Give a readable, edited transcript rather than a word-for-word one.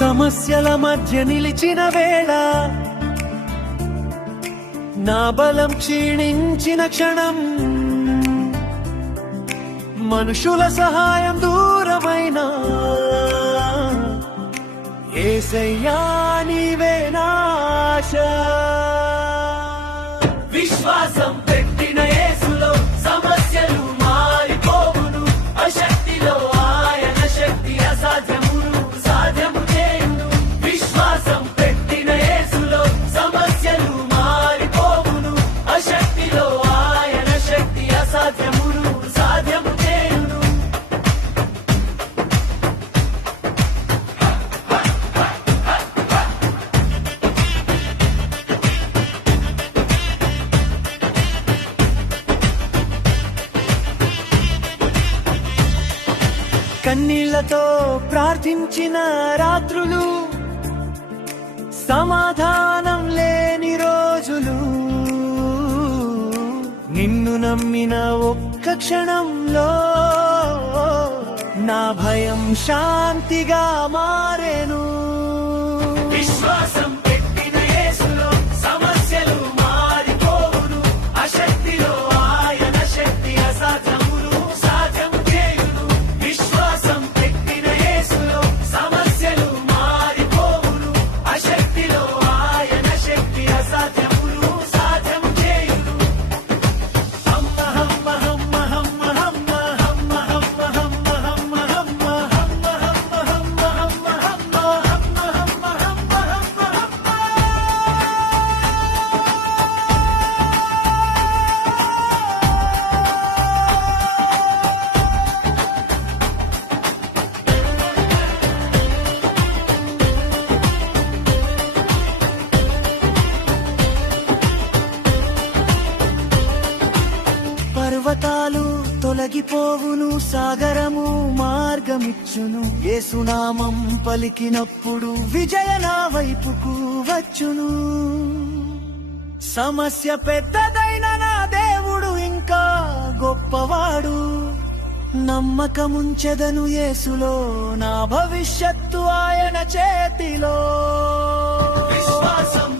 సమస్యల మధ్య నిలిచిన వేళ నా బలం క్షీణించిన క్షణం మనుషుల సహాయం దూరమైన యేసయ్యా నీవే నా ఆశ. విశ్వాసం పెట్టిన యేసులో సమస్యలు మారిపోవును. అశక్తిలో ఆయన శక్తి అసాధ్యమును సాధ్యము చేయును. విశ్వాసం పెట్టిన యేసులో సమస్యలు మారిపోవును. అశక్తిలో ఆయన శక్తి అసాధ్యమును సాధ్యము చేయును. కన్నీళ్లతో ప్రార్థించిన రాత్రులు, సమాధానం లేని రోజులు, నిన్ను నమ్మిన ఒక్క క్షణంలో నా భయం శాంతిగా మారేను. విశ్వాసం పెట్టిన యేసులో సమస్యలు మారిపోవును. అశక్తిలో ఆయన శక్తి అసాధ్యమును సాధ్యము చేయును. విశ్వాసం పెట్టిన యేసులో సమస్యలు మారిపోవును. అశక్తిలో ఆయన శక్తి అసాధ్యమును సాధ్యము చేయును. హమ్మ హమ్మ హమ్మ హమ్మ హమ్మ హమ్మ హమ్మ హమ్మ హమ్మ హమ్మ హమ్మ హమ్మ హమ్మ హమ్మ హమ్మ హమ్మ హమ్మ. పర్వతాలు తొలగిపోవును, సాగరము మార్గమిచ్చును. యేసునామం పలికినప్పుడు విజయ నా వైపుకు వచ్చును. సమస్య పెద్దదైన నా దేవుడు ఇంకా గొప్పవాడు. నమ్మకముంచెదను యేసులో, నా భవిష్యత్తు ఆయన చేతిలో. విశ్వాసం